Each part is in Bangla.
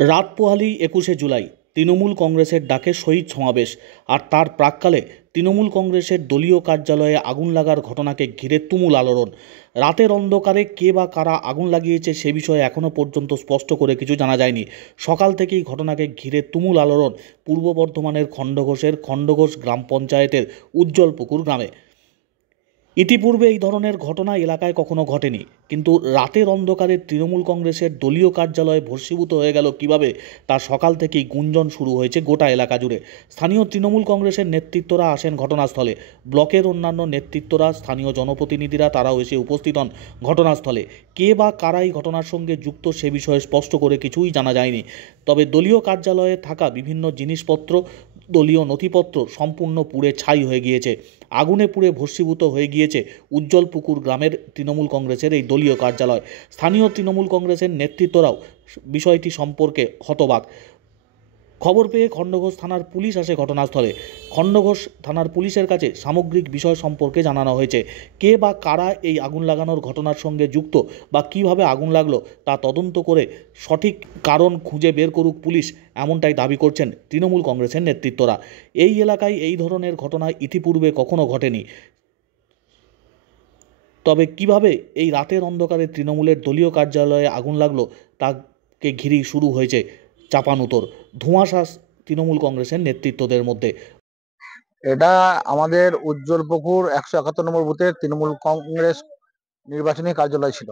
রাত পোহালেই ২১শে জুলাই তৃণমূল কংগ্রেসের ডাকে শহীদ সমাবেশ। আর তার প্রাক্কালে তৃণমূল কংগ্রেসের দলীয় কার্যালয়ে আগুন লাগার ঘটনাকে ঘিরে তুমুল আলোড়ন। রাতের অন্ধকারে কে বা কারা আগুন লাগিয়েছে সে বিষয়ে এখনও পর্যন্ত স্পষ্ট করে কিছু জানা যায়নি। সকাল থেকেই ঘটনাকে ঘিরে তুমুল আলোড়ন পূর্ব বর্ধমানের খণ্ডঘোষ গ্রাম পঞ্চায়েতের উজ্জ্বলপুকুর গ্রামে। ইতিপূর্বে এই ধরনের ঘটনা এলাকায় কখনো ঘটেনি, কিন্তু রাতের অন্ধকারে তৃণমূল কংগ্রেসের দলীয় কার্যালয়ে ভস্মীভূত হয়ে গেল কিভাবে, তা সকাল থেকেই গুঞ্জন শুরু হয়েছে গোটা এলাকা জুড়ে। স্থানীয় তৃণমূল কংগ্রেসের নেতৃত্বরা আসেন ঘটনাস্থলে, ব্লকের অন্যান্য নেতৃত্বরা, স্থানীয় জনপ্রতিনিধিরা তারাও এসে উপস্থিত হন ঘটনাস্থলে। কে বা কারা এই ঘটনার সঙ্গে যুক্ত সে বিষয়ে স্পষ্ট করে কিছুই জানা যায়নি। তবে দলীয় কার্যালয়ে থাকা বিভিন্ন জিনিসপত্র, দলীয় নথিপত্র সম্পূর্ণ পুড়ে ছাই হয়ে গিয়েছে। আগুনে পুড়ে ভস্মীভূত হয়ে গিয়েছে উজ্জ্বলপুকুর গ্রামের তৃণমূল কংগ্রেসের এই দলীয় কার্যালয়। স্থানীয় তৃণমূল কংগ্রেসের নেতৃত্বরাও বিষয়টি সম্পর্কে হতবাক। খবর পেয়ে খণ্ডঘোষ থানার পুলিশ আসে ঘটনাস্থলে। খণ্ডঘোষ থানার পুলিশের কাছে সামগ্রিক বিষয় সম্পর্কে জানানো হয়েছে। কে বা কারা এই আগুন লাগানোর ঘটনার সঙ্গে যুক্ত বা কিভাবে আগুন লাগলো তা তদন্ত করে সঠিক কারণ খুঁজে বের করুক পুলিশ, এমনটাই দাবি করছেন তৃণমূল কংগ্রেসের নেতৃত্বরা। এই এলাকায় এই ধরনের ঘটনা ইতিপূর্বে কখনো ঘটেনি। তবে কিভাবে এই রাতের অন্ধকারে তৃণমূলের দলীয় কার্যালয়ে আগুন লাগলো তাকে ঘিরেই শুরু হয়েছে চাপানুতোর, ধোঁয়াশা তৃণমূল কংগ্রেসের নেতৃত্বদের মধ্যে। এটা আমাদের উজ্জ্বলপুকুর ১৭১ নম্বর বুথের তৃণমূল কংগ্রেস নির্বাচনী কার্যালয় ছিল।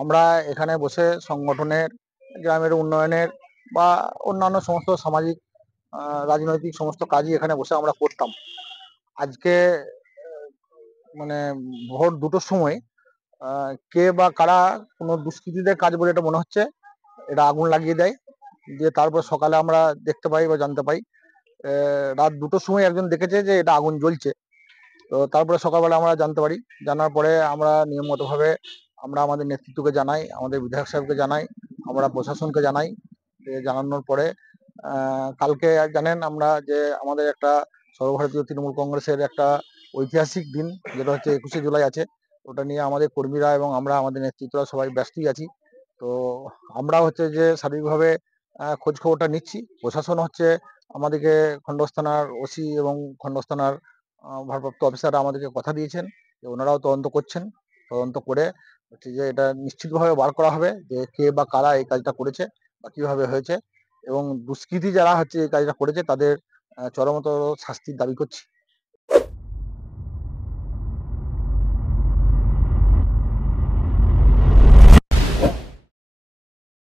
আমরা এখানে বসে সংগঠনের, গ্রামের উন্নয়নের বা অন্যান্য সমস্ত সামাজিক রাজনৈতিক সমস্ত কাজই এখানে বসে আমরা করতাম। আজকে মানে ভোর ২টোর সময় কে বা কারা কোনো দুষ্কৃতীদের কাজ বলে এটা মনে হচ্ছে, এটা আগুন লাগিয়ে দেয়। দিয়ে তারপর সকালে আমরা দেখতে পাই বা জানতে পাই রাত ২টোর সময় একজন দেখেছে যে এটা আগুন জ্বলছে। তো তারপরে সকালবেলা আমরা জানতে পারি। জানার পরে আমরা নিয়মিতভাবে আমরা আমাদের নেতৃত্বকে জানাই, আমাদের বিধায়ক সাহেবকে জানাই, আমরা প্রশাসনকে জানাই। জানানোর পরে কালকে জানেন আমরা যে আমাদের একটা সর্বভারতীয় তৃণমূল কংগ্রেসের একটা ঐতিহাসিক দিন, যেটা হচ্ছে ২১শে জুলাই আছে। ওটা নিয়ে আমাদের কর্মীরা এবং আমরা আমাদের নেতৃত্বরা সবাই ব্যস্তই আছি। তো আমরা হচ্ছে যে শারীরিকভাবে খোঁজ খবরটা নিচ্ছি। প্রশাসন হচ্ছে আমাদেরকে খণ্ডঘোষ থানার ওসি এবং খণ্ডঘোষ থানার ভারপ্রাপ্ত অফিসাররা আমাদেরকে কথা দিয়েছেন যে ওনারাও তদন্ত করছেন। তদন্ত করে হচ্ছে যে এটা নিশ্চিতভাবে বার করা হবে যে কে বা কারা এই কাজটা করেছে বা কিভাবে হয়েছে, এবং দুষ্কৃতী যারা হচ্ছে এই কাজটা করেছে তাদের চরমতর শাস্তির দাবি করছি।